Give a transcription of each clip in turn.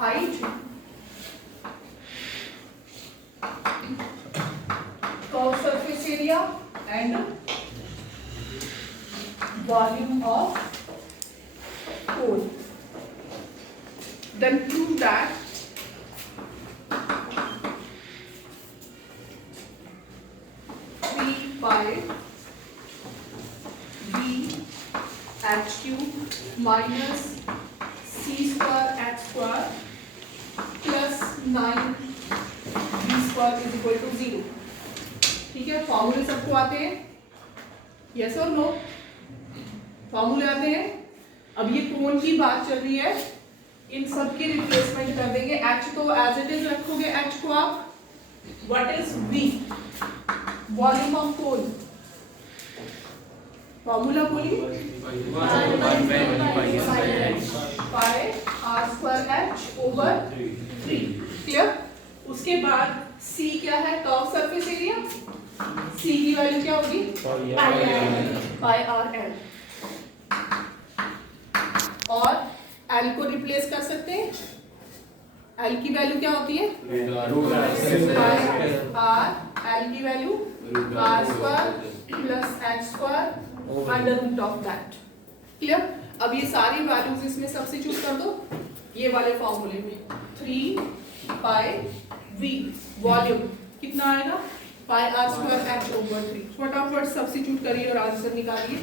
height, curved surface area and volume of pole. Then prove that h cube minus c square h square plus 9 b square is equal to 0. ठीक है, फॉर्मूले सबको आते हैं, yes और no? फॉर्मूले आते हैं। अब ये कोण की बात चल रही है, इन सब की रिप्लेसमेंट कर देंगे। h को एज इट इज रखोगे, h को आप, what is v, volume of कोण, फॉर्मूला बोलिए, पाई r square h over 3। Clear? उसके बाद c क्या है, कर्व सरफेस एरिया, c की वैल्यू क्या होगी, पाई r l, और l को रिप्लेस कर सकते हैं। l की वैल्यू क्या होती है, r, l की value r square plus h square under root of that. Clear? अब ये सारी वैल्यूज इसमें सब्स्टिट्यूट कर दो ये वाले फॉर्मूले में। 3 पाई v वॉल्यूम कितना आएगा, पाई r स्क्वायर h ओवर 3। फटाफट सब्स्टिट्यूट करिए और आंसर निकालिए।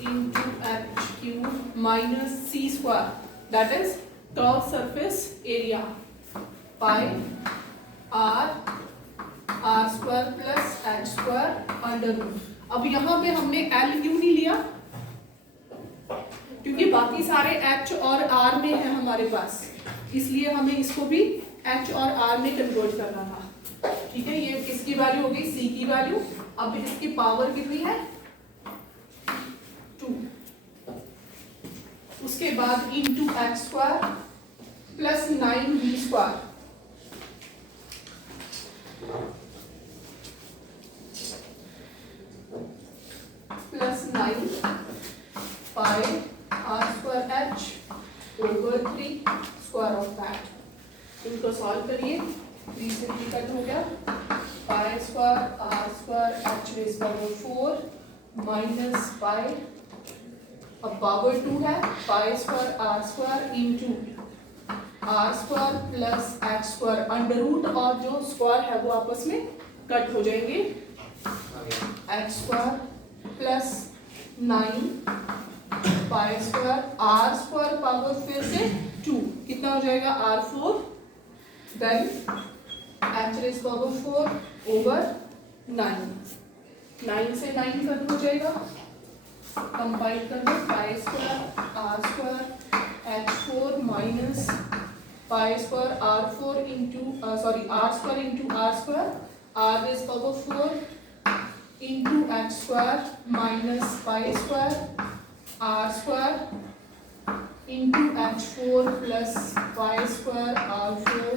into h cube minus c square, that is curved surface area, pi r square plus h square under root. अब यहाँ पे हमने l क्यों नहीं लिया, क्योंकि बाकी सारे h और r में है हमारे पास, इसलिए हमें इसको भी h और r में कन्वर्ट करना था। ठीक है, ये किसकी वैल्यू होगी, c की वैल्यू। अब इसकी पावर कितनी है, 2। उसके बाद into h square plus 9b square, plus 9 pi r square h over 3 square of that. इनको सॉल्व करिए, 3 से 3 कट हो गया, pi square r square h raise power 4 minus pi, अब पावर 2 है, pi square r square into r square plus h square under root, और जो square है वो आपस में कट हो जाएंगे, h square plus 9 pi square r square power फिर से 2, कितना हो जाएगा, r4, then h raise power 4 over 9, 9 से 9 कट हो जाएगा, कंपाइल कर दो, pi square r square h4 minus pi square r4 into r square into r square, r raise power 4 into h square minus pi square r square into h4 plus pi square r4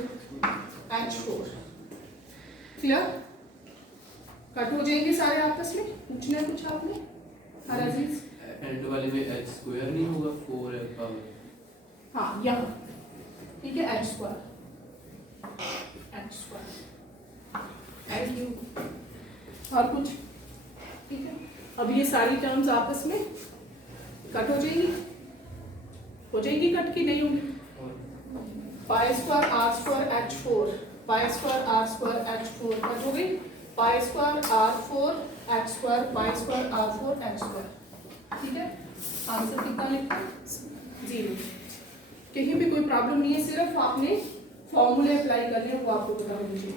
h4। Clear? Cut हो जाएंगे सारे आपस में। पूछना है कुछ आपने, हर अजीज? And वाले में h स्क्वायर नहीं होगा, 4 है पावर, हाँ यहाँ, ठीक है, h स्क्वायर एंड यू, और कुछ? ठीक है, अब ये सारी टर्म्स आपस में कट हो जाएंगी कट की नहीं होंगी। पाई स्क्वायर r स्क्वायर h4, पाई square r square h4 cut हो गई, पाई स्क्वायर r4 h स्क्वायर, पाई स्क्वायर r4 h स्क्वायर। ठीक है, आंसर कितना लिखा, 0। कहीं भी कोई प्रॉब्लम नहीं है, सिर्फ आपने फॉर्मूले अप्लाई करने हैं, वो आपको पता होना चाहिए।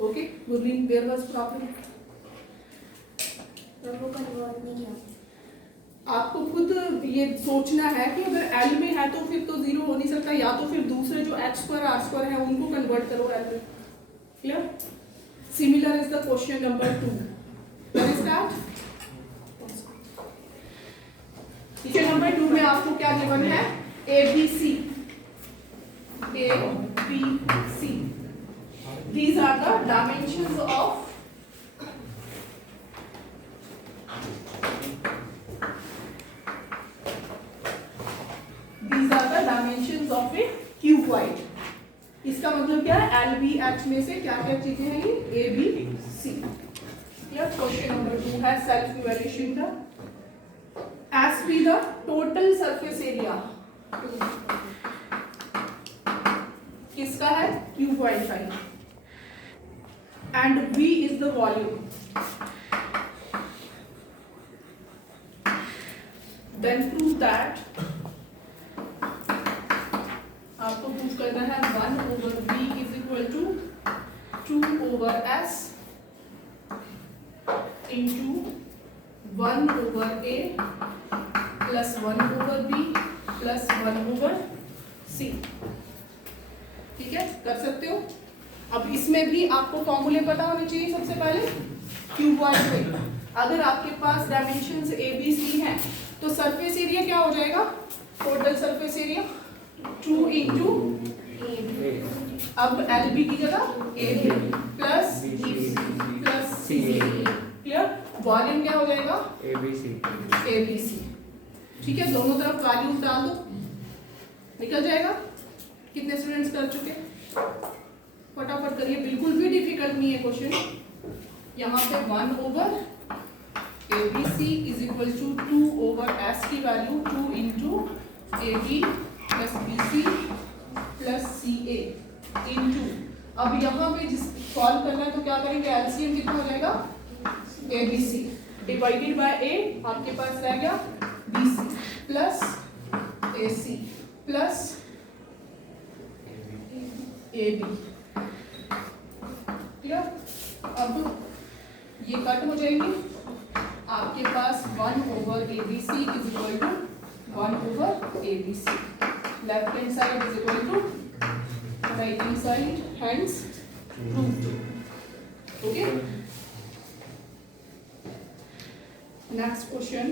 Okay Gurleen, there was problem, आपको खुद ये सोचना है कि अगर L में है तो फिर तो 0 हो नहीं सकता, या तो फिर दूसरे जो h स्क्वायर r स्क्वायर है उनको कन्वर्ट करो L में। Clear? Similar is the question number 2। What is that? Question number 2 में आपको क्या गिवन है, ABC, these are the dimensions of of A cuboid. इसका मतलब क्या है, एल बी एच में से क्या क्या चीजें हैं ये, A B C. Question number 2 है सेल्फ इवैल्यूएशन का। S be the total surface area किसका है, क्यूबॉइड का, and V is the volume, then prove that, आपको प्रूव करना है 1/V is equal to 2/S into 1/A plus 1/B plus 1/C। ठीक है, कर सकते हो। अब इसमें भी आपको फॉर्मूले पता होने चाहिए। सबसे पहले क्यूबॉइड में अगर आपके पास डायमेंशंस ए बी सी हैं तो सरफेस एरिया क्या हो जाएगा, टोटल सरफेस एरिया 2 इंटू, अब एल बी की जगह A B plus C, clear. Volume क्या हो जाएगा, ए बी सी। ठीक है, दोनों तरफ वैल्यूज डाल दो, निकल जाएगा। कितने स्टूडेंट्स कर चुके, फटाफट करिए, बिल्कुल भी डिफिकल्ट नहीं है क्वेश्चन। यहाँ पे 1/ABC is equal to 2/S की value 2 into AB plus BC plus CA into, अब यहाँ पे जिस सॉल्व करना है तो क्या करेंगे, एलसीएम कितना हो जाएगा, ABC डिवाइडेड बाय A, आपके पास रह गया BC plus AC plus AB। Clear. अब ये कट हो जाएंगे, आपके पास 1/ABC is equal to 1/ABC, left hand side is equal to right hand side, hands proved. Okay, next question.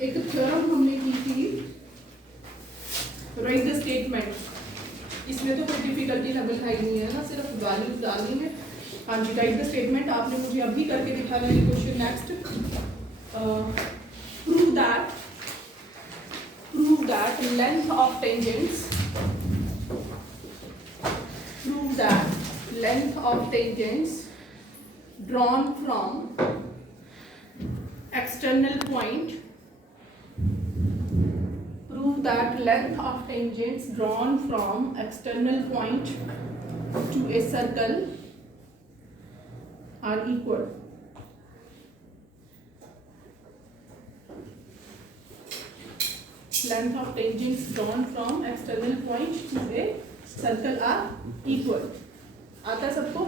एक थ्योरम हमने की थी, राइट द स्टेटमेंट। इसमें तो कोई डिफिकल्टी लेवल का ही नहीं है ना, सिर्फ वैल्यूज डालनी है। हाँ जी, राइट द स्टेटमेंट आपने मुझे अभी करके दिखाना है। Question next, prove that length of tangents drawn from external point, prove that length of tangents drawn from external point to a circle are equal. Length of tangents drawn from external point to a circle are equal. आता सबको?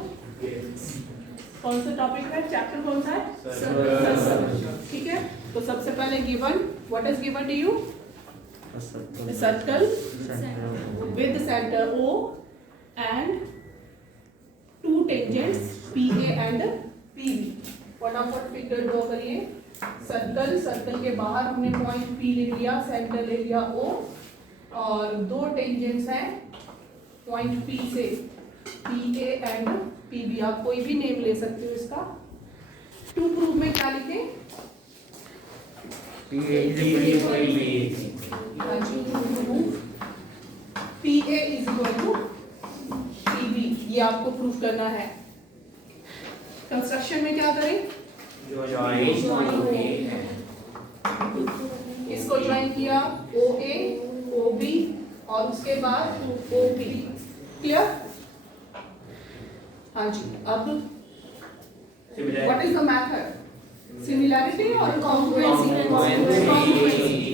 कौन सा topic है, chapter कौन सा है, circle. ठीक है, तो सबसे पहले given, what is given to you, circle with centre O and 2 tangents PA and PB। फटाफट फिगर ड्रॉ करिए। सर्कल के बाहर हमने पॉइंट P ले लिया, सेंटर ले लिया O, और 2 टेंजेंट्स हैं पॉइंट P से, PA एंड PB। आप कोई भी नेम ले सकते हो इसका। टू प्रूफ में क्या लिखे, PA is equal to PB, ये आपको प्रूफ करना है। कंस्ट्रक्शन में क्या करें, इसको ज्वाइन किया OA OB और उसके बाद OP। क्लियर। हाँ जी, अब what is the method, similarity और कॉन्ग्रुएंसी।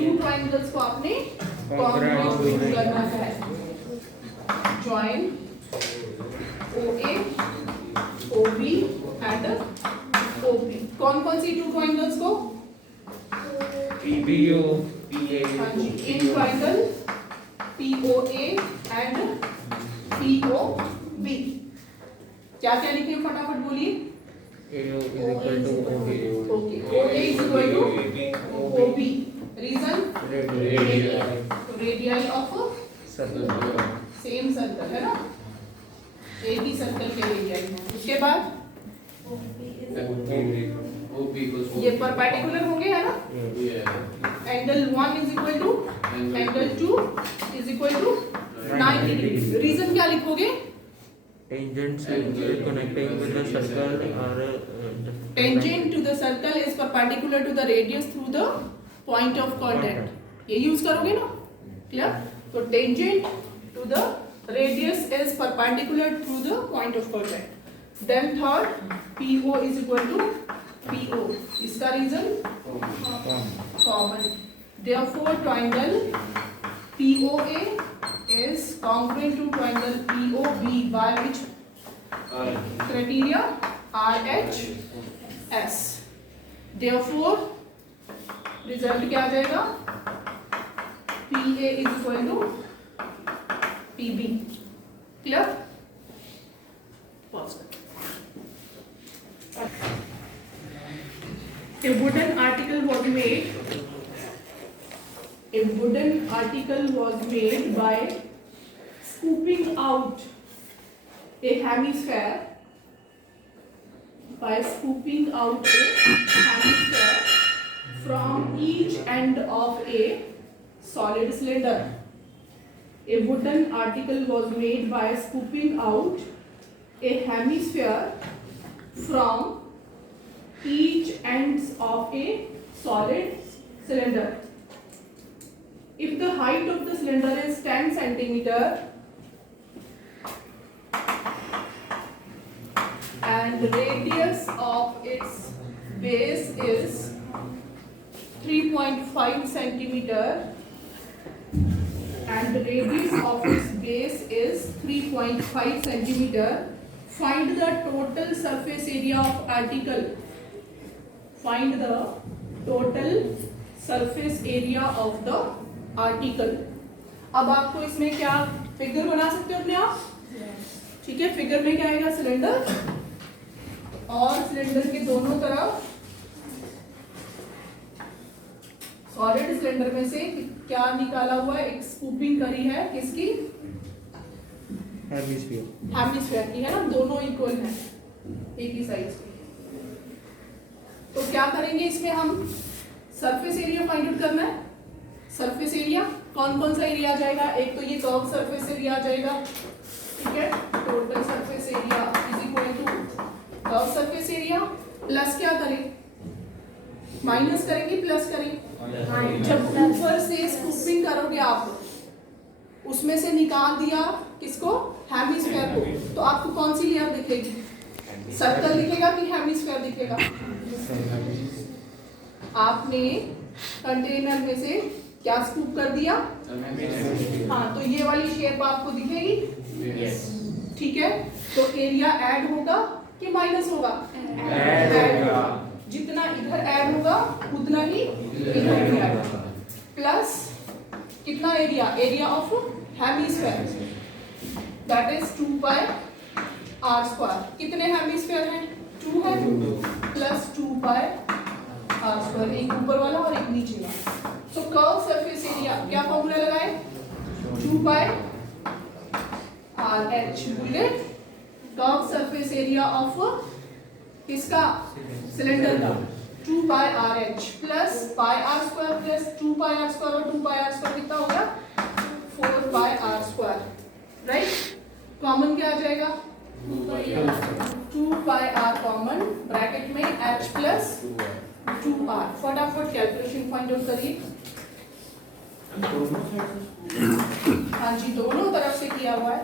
टू ट्रायंगल्स को आपने कॉन्ग्रुएंट करना है। Join OA OB and OP। कौन कौन सी 2 ट्रायंगल्स को, PBO PA। हाँ जी, in triangle POA and POB। क्या क्या लिखे फटाफट बोलिए, AO is equal to OA। Okay, OA is equal to OB, reason radius of circle, same circle है ना, AB सर्कल के रेडियस है। उसके बाद OP equals to ये परपेंडिकुलर होंगे है ना, yeah angle 1 is equal to angle 2 is equal to 90 degree. Reason क्या लिखोगे? Tangents connecting with the circle are tangent to the circle is perpendicular to the radius through the point of contact. ये use करोगे ना, clear? तो tangent to the radius is perpendicular through the point of contact. Then third PO is equal to PO, इसका reason common. Therefore triangle POA is congruent to triangle POB by which criteria? RHS। Therefore result क्या आ जाएगा? PA is equal to PB। Clear? Pause। A wooden article was made. A wooden article was made by scooping out a hemisphere. By scooping out a hemisphere from each end of a solid cylinder. A wooden article was made by scooping out a hemisphere from each ends of a solid cylinder. If the height of the cylinder is 10 centimeter and the radius of its base is 3.5 centimeter and the radius of its base is 3.5 centimeter, find the total surface area of article. Find the total surface area of the article. अब आपको इसमें क्या figure बना सकते हो अपने आप, ठीक है? फिगर में क्या आएगा? सिलेंडर, और सिलेंडर के दोनों तरफ सॉलिड सिलेंडर में से क्या निकाला हुआ है? एक स्कूपिंग करी है किसकी? हेमिस्फीयर की, है ना? दोनों इक्वल है, एक ही साइज की। तो क्या करेंगे इसमें? हम सरफेस एरिया फाइंड आउट करना है। सरफेस एरिया कौन कौन सा एरिया आ जाएगा? एक तो ये कर्व सरफेस एरिया आ जाएगा, ठीक है? Total surface area is equal to curve surface area plus क्या करें? माइनस करेंगे, प्लस करें। जब ऊपर से स्कूपिंग करोगे आप, उसमें से निकाल दिया किसको? हेमिस्फीयर को, तो आपको कौन सी लेयर दिखेगी? सर्कल दिखेगा कि हेमिस्फीयर दिखेगा? आपने कंटेनर में से क्या स्कूप कर दिया? हाँ, तो ये वाली शेप आपको दिखेगी, ठीक है? तो एरिया ऐड होगा कि माइनस होगा? ऐड होगा। जितना इधर ऐड होगा उतना ही इधर भी ऐड होगा। प्लस कितना area? Area of hemisphere that is 2 pi r square. कितने हेमिस्फीयर हैं? 2 है, प्लस 2 पाई आर स्क्वायर, एक ऊपर वाला और एक नीचे वाला। सो कर्व सरफेस एरिया क्या फॉर्मूला लगाए? 2 पाई आर एच। भूल गए? कर्व सरफेस एरिया ऑफ किसका? सिलेंडर का। 2 pi r h plus pi r square plus 2 pi r square और 2 पाई आर स्क्वायर कितना होगा? 4 pi r square, right? Common क्या आ जाएगा? 2 पाई आर कॉमन, ब्रैकेट में h प्लस 2r। फटाफट कैलकुलेशन फाइंड आउट करिए। हाँ जी, दोनों तरफ से किया हुआ है।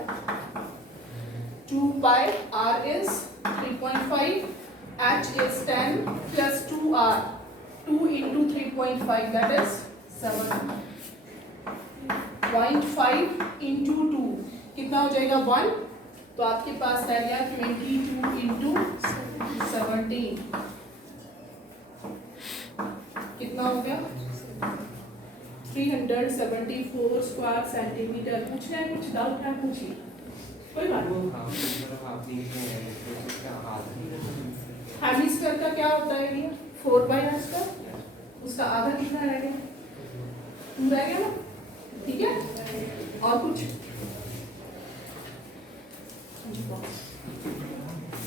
2 पाई r is 3.5, h is 10 plus 2r, 2 into 3.5 that is 7. 0.5 into 2 कितना हो जाएगा? 1। तो आपके पास रह गया 22 into 17। कितना हो गया? 374 स्क्वायर सेंटीमीटर। पूछना है कुछ? डाउट है? पूछिए, कोई बात नहीं। हेमिस्फीयर का क्या होता है एरिया? 4 pi r square. उसका आधा कितना रह गया? 2 रह गया ना, ठीक है? और कुछ?